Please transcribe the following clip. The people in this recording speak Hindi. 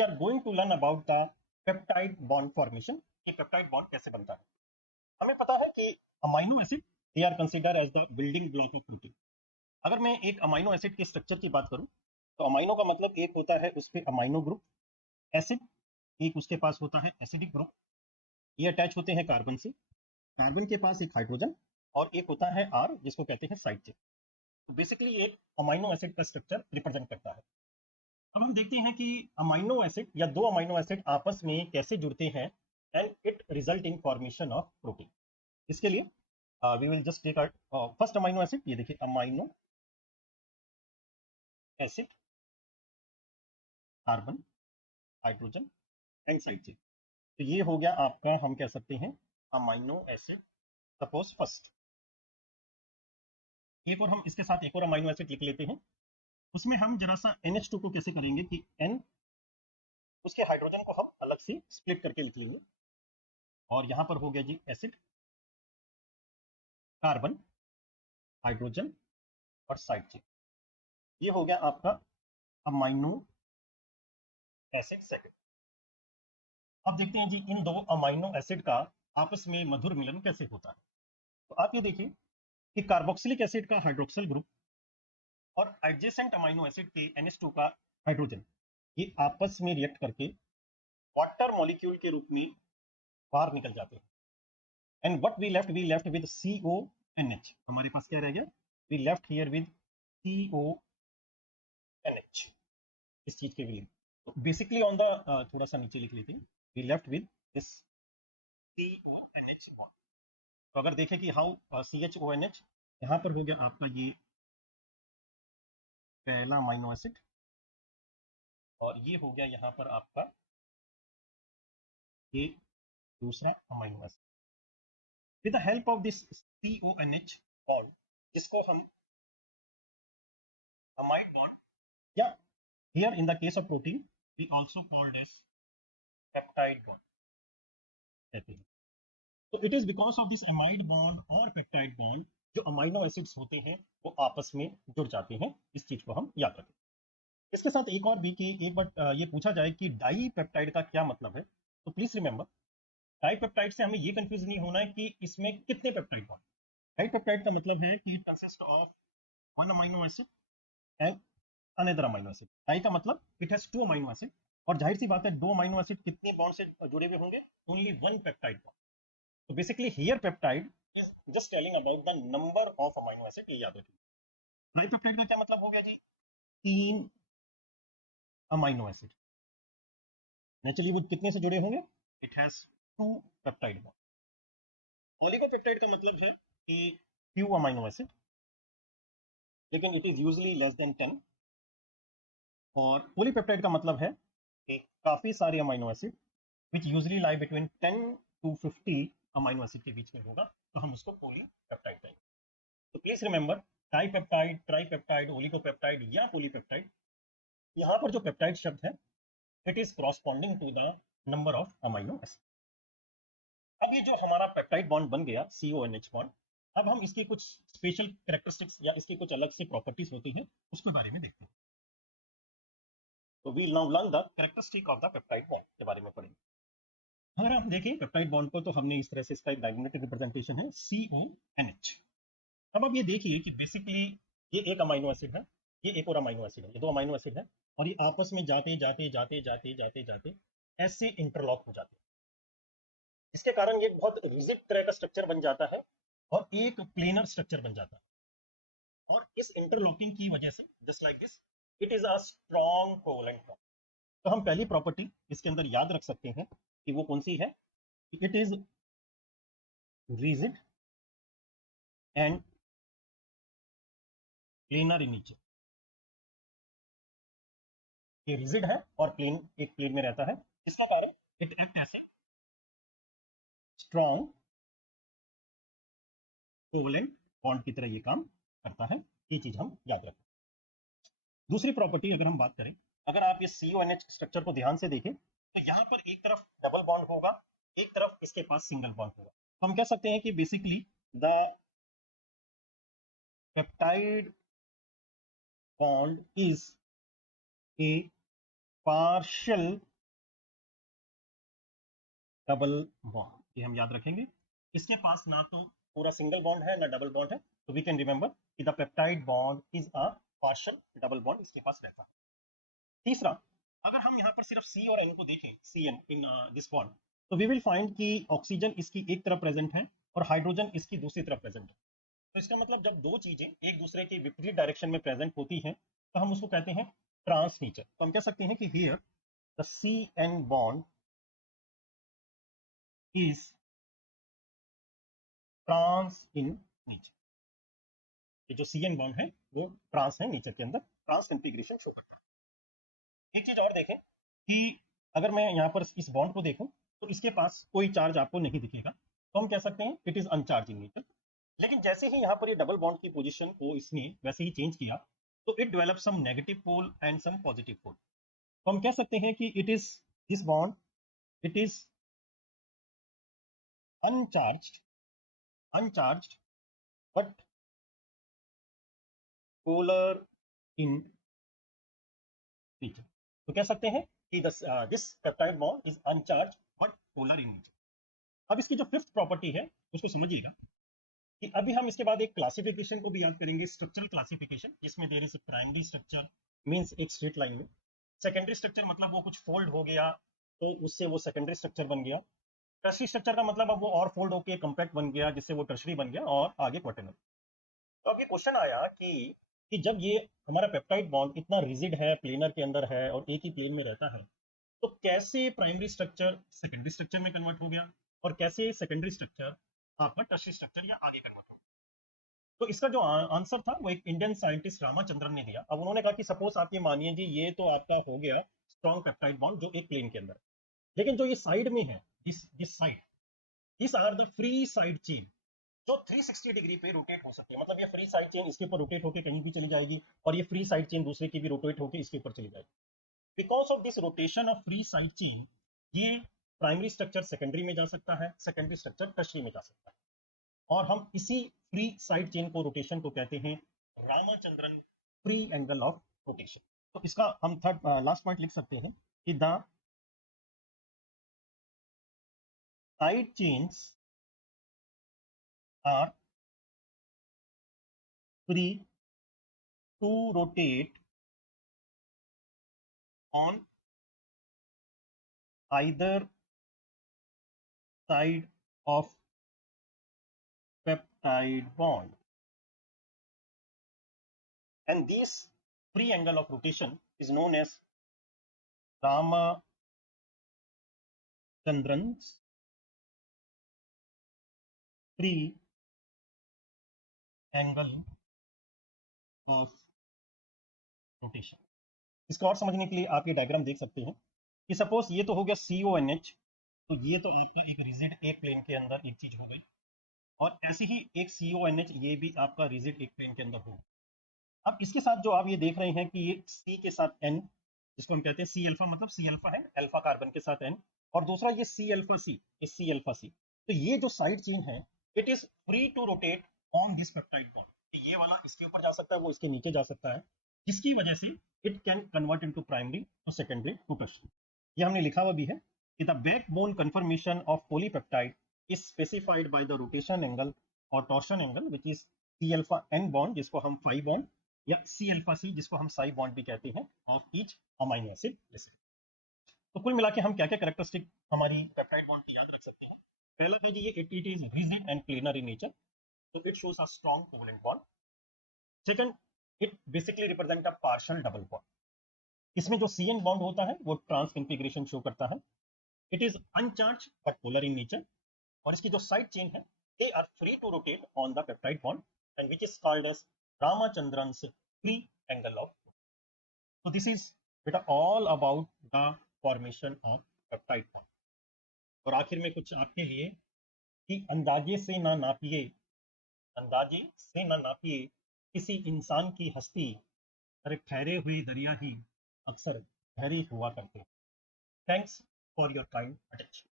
We are going to learn about the peptide bond formation कि पेप्टाइड बॉन्ड कैसे बनता है। हमें पता है कि amino acid they are consider as the building block of protein. अगर मैं एक अमाइनो एसिड के स्ट्रक्चर की बात करूं तो अमाइनो का मतलब एक होता है उस पे अमाइनो ग्रुप एसिड, एक उसके पास होता है एसिडिक ग्रुप, ये अटैच होते हैं कार्बन से, कार्बन के पास एक हाइड्रोजन और एक होता है आर जिसको कहते हैं साइड चेन। तो बेसिकली एक अमाइनो एसिड का स्ट्रक्चर रिप्रेजेंट करता है। अब हम देखते हैं कि अमाइनो एसिड या दो अमाइनो एसिड आपस में कैसे जुड़ते हैं and it result in formation of protein. इसके लिए we will just take first amino acid, ये देखिए amino acid, carbon, hydrogen and side chain. तो ये हो गया आपका, हम कह सकते हैं अमाइनो एसिड। सपोज फर्स्ट एक और हम इसके साथ एक और अमाइनो एसिड लिख लेते हैं, उसमें हम जरा सा NH2 को कैसे करेंगे कि N, उसके हाइड्रोजन को हम अलग से स्प्लिट करके लिख लेंगे और यहां पर हो गया जी एसिड, कार्बन, हाइड्रोजन और साइड चेन। ये हो गया आपका अमाइनो एसिड सेकेंड। अब देखते हैं जी इन दो अमाइनो एसिड का आपस में मधुर मिलन कैसे होता है। तो आप ये देखिए कि कार्बोक्सिलिक एसिड का हाइड्रोक्सिल ग्रुप और एडजेसेंट अमाइनो एसिड के NH2 का हाइड्रोजन, ये आपस में रिएक्ट करके वाटर मॉलिक्यूल के रूप में बाहर निकल जाते हैं। And what we left with CONH। हमारे पास क्या रह गया, we left here with CONH इस चीज के लिए। तो बेसिकली ऑन द थोड़ा सा नीचे लिख लेते हैं, we left with this CONH bond. तो अगर देखें कि हाउ CHONH, यहाँ पर हो गया आपका ये पहला अमाइनो एसिड और ये हो गया यहाँ पर आपका ये दूसरा amino acid. With the help of this CONH bond, जिसको हम अमाइड बॉन्ड या here in the case of protein we also called as peptide bond कहते हैं। तो it is because of this amide bond और पेप्टाइड बॉन्ड जो अमाइनो एसिड्स होते हैं वो आपस में जुड़ जाते हैं। इस चीज को हम याद रखें। इसके साथ एक और भी कि एक बार ये पूछा जाए कि डाई पेप्टाइड का क्या मतलब है, तो प्लीज रिमेंबर डाई पेप्टाइड से हमें ये कंफ्यूज नहीं होना है कि इसमें कितने पेप्टाइड बॉन्ड। डाई पेप्टाइड का मतलब है कि it consist of one amino acid and another amino acid. Di का मतलब it has two amino acid, और जाहिर सी बात है दो अमाइनो एसिड कितने बॉन्ड से जुड़े हुए होंगे, ओनली वन पेप्टाइड बॉन्ड। तो basically here peptide is just telling about the number of amino acid, ये याद रखिए। ट्राइपेप्टाइड का क्या मतलब हो गया जी, तीन अमाइनो एसिड। नेचुरली वो कितने से जुड़े होंगे, it has two peptide bond. Oligopeptide का मतलब है कि फ्यू अमाइनो एसिड, लेकिन it is usually less than 10। और पॉलीपेप्टाइड का मतलब है कि काफी सारे amino acid which usually lie between 10 to 50 amino acid के बीच में होगा, तो हम उसको पॉलीपेप्टाइड कहेंगे। तो please remember dipeptide, tripeptide, oligopeptide या पॉलीपेप्टाइड, यहाँ पर जो पेप्टाइड शब्द है it is corresponding to the number of amino acid. अब ये जो हमारा पेप्टाइड बॉन्ड बन गया CONH बॉन्ड, अब हम इसकी कुछ स्पेशल कैरेक्टरिस्टिक्स या इसकी कुछ अलग से प्रॉपर्टीज होती हैं उसके बारे में देखते हैं। तो we now learn the characteristic of the peptide bond के बारे में पढ़ेंगे। अगर आप देखें पेप्टाइड बॉन्ड को तो हमने इस तरह से इसका एक डायग्रामेटिक रिप्रेजेंटेशन है CONH। अब आप ये देखिए कि बेसिकली ये एक अमाइनो एसिड है, ये एक और अमाइनो एसिड है, ये दो अमाइनो एसिड है और ये आपस में जाते जाते जाते जाते जाते जाते ऐसे इंटरलॉक हो जाते हैं। इसके कारण ये बहुत रिजिड तरह का स्ट्रक्चर बन जाता है और एक प्लेनर स्ट्रक्चर बन जाता है। और इस इंटरलॉकिंग की वजह से just like this it is a strong covalent bond. तो हम पहली प्रॉपर्टी इसके अंदर याद रख सकते हैं कि वो कौन सी है, it is rigid and planar in nature. ये रिजिड है और प्लेन, एक प्लेन में रहता है, इसका कारण it act as a strong covalent bond की तरह ये काम करता है। ये चीज हम याद रखें। दूसरी प्रॉपर्टी अगर हम बात करें, अगर आप ये CONH स्ट्रक्चर को ध्यान से देखें तो यहां पर एक तरफ डबल बॉन्ड होगा, एक तरफ इसके पास सिंगल बॉन्ड होगा। तो हम कह सकते हैं कि basically the peptide bond is a partial double bond, ये हम याद रखेंगे। इसके पास ना तो पूरा सिंगल बॉन्ड है ना डबल बॉन्ड है, तो वी कैन रिमेंबर कि the peptide bond is a partial double bond इसके पास रहता है। तीसरा, अगर हम यहाँ पर सिर्फ सी और एन को देखें, C N in this bond, तो वी विल फाइंड कि ऑक्सीजन इसकी एक तरफ प्रेजेंट है और हाइड्रोजन इसकी दूसरी तरफ प्रेजेंट है। तो इसका मतलब जब दो चीजें एक दूसरे के विपरीत डायरेक्शन में प्रेजेंट होती हैं तो हम उसको कहते हैं ट्रांस नेचर। तो हम कह सकते हैं कि here the C N bond is trans in nature. ये जो सी एन बॉन्ड है वो ट्रांस है नेचर के अंदर, ट्रांस कॉन्फ़िगरेशन शो करता है। एक चीज और देखें कि अगर मैं यहाँ पर इस बॉन्ड को देखूं तो इसके पास कोई चार्ज आपको नहीं दिखेगा, तो हम कह सकते हैं इट इज अनचार्ज इन नेचर। लेकिन जैसे ही यहाँ पर ये डबल बॉन्ड की पोजीशन को इसने वैसे ही चेंज किया तो it develop some negative pole and some positive pole. तो हम कह सकते हैं कि it is this bond, it is uncharged but polar in nature. तो कह सकते हैं कि this peptide bond is अनचार्ज but polar in nature. अब इसकी जो फिफ्थ प्रॉपर्टी है उसको समझिएगा कि अभी हम इसके बाद एक क्लासिफिकेशन को भी याद करेंगे, स्ट्रक्चरल क्लासिफिकेशन, जिसमें there is primary structure means एक स्ट्रेट लाइन में, सेकेंडरी स्ट्रक्चर मतलब वो कुछ फोल्ड हो गया तो उससे वो सेकेंडरी स्ट्रक्चर बन गया, टर्शरी स्ट्रक्चर का मतलब अब वो और फोल्ड होकर कंपैक्ट बन गया जिससे वो टर्शरी बन गया और आगे क्वार्टेनरी। तो अब ये क्वेश्चन आया कि जब ये हमारा पेप्टाइड बॉन्ड इतना रिजिड है, प्लेनर के अंदर है और एक ही प्लेन में रहता है, तो कैसे प्राइमरी स्ट्रक्चर सेकेंडरी स्ट्रक्चर में कन्वर्ट हो गया और कैसे सेकेंडरी स्ट्रक्चर आपका टर्शरी स्ट्रक्चर या आगे कन्वर्ट हो गया। तो इसका जो आंसर था वो एक इंडियन साइंटिस्ट रामाचंद्रन ने दिया। अब उन्होंने कहा कि सपोज आप ये मानिए जी ये तो आपका हो गया स्ट्रॉन्ग पेप्टाइड बॉन्ड जो एक प्लेन के अंदर है, लेकिन जो ये साइड में है, this side, this are the free side chain जो 360 डिग्री पे रोटेट हो सकती है। मतलब ये फ्री साइड चेन इसके ऊपर रोटेट होकर कहीं भी चली जाएगी और ये फ्री साइड चेन दूसरे की भी रोटेट होकर इसके ऊपर चली जाएगी। Because of this rotation of free side chain ये प्राइमरी स्ट्रक्चर सेकेंडरी में जा सकता है, सेकेंडरी स्ट्रक्चर टर्शरी में जा सकता है, और हम इसी फ्री साइड चेन को रोटेशन को कहते हैं Ramachandran free angle of rotation. तो इसका हम थर्ड लास्ट पॉइंट लिख सकते हैं कि the side chains are free to rotate on either side of peptide bond, and this free angle of rotation is known as Ramachandran's free angle of rotation। इसको और समझने के लिए आप ये डायग्राम देख सकते हैं कि सपोज ये तो हो गया CONH, तो ये तो आपका एक रिजिड एक प्लेन के अंदर एक चीज हो गई, और ऐसे ही एक CONH ये भी आपका रिजिड एक प्लेन के अंदर होगा। अब इसके साथ जो आप ये देख रहे हैं कि ये C के साथ N, जिसको हम कहते हैं C अल्फा, मतलब C अल्फा है अल्फा कार्बन के साथ N, और दूसरा ये C अल्फा C, इस C अल्फा C। तो ये जो साइड चेन है it is free to rotate on this peptide bond. ये वाला इसके ऊपर जा सकता है, वो इसके नीचे जा सकता है, जिसकी वजह से it can convert into primary और सेकेंडरी टू टर्शरी। ये हमने लिखा हुआ भी है कि the backbone conformation of polypeptide is specified by the rotation angle और torsion angle which is C alpha N bond, जिसको हम फाई बॉन्ड, या C अल्फा C जिसको हम साई बॉन्ड भी कहते हैं, of each amino acid residue. तो कुल मिला के हम क्या क्या कैरेक्टरिस्टिक हमारी पेप्टाइड बॉन्ड की याद रख सकते हैं। पहला है जी ये it is rigid and planar in nature, so it shows a strong covalent bond. Second, it basically represent a partial double bond. इसमें जो CN बॉन्ड होता है वो ट्रांस कॉन्फ़िगरेशन शो करता है। It is अनचार्ज but polar in nature, और इसकी जो साइड चेन है they are free to rotate on the peptide bond and which is called as Ramachandran's free angle of. so this is बेटा all about the formation of peptide bond. और आखिर में कुछ आपके लिए कि अंदाजे से ना नापिए, अंदाजे से न नापिए किसी इंसान की हस्ती, अरे ठहरे हुए दरिया ही अक्सर गहरे हुआ करते। Thanks for your kind attention.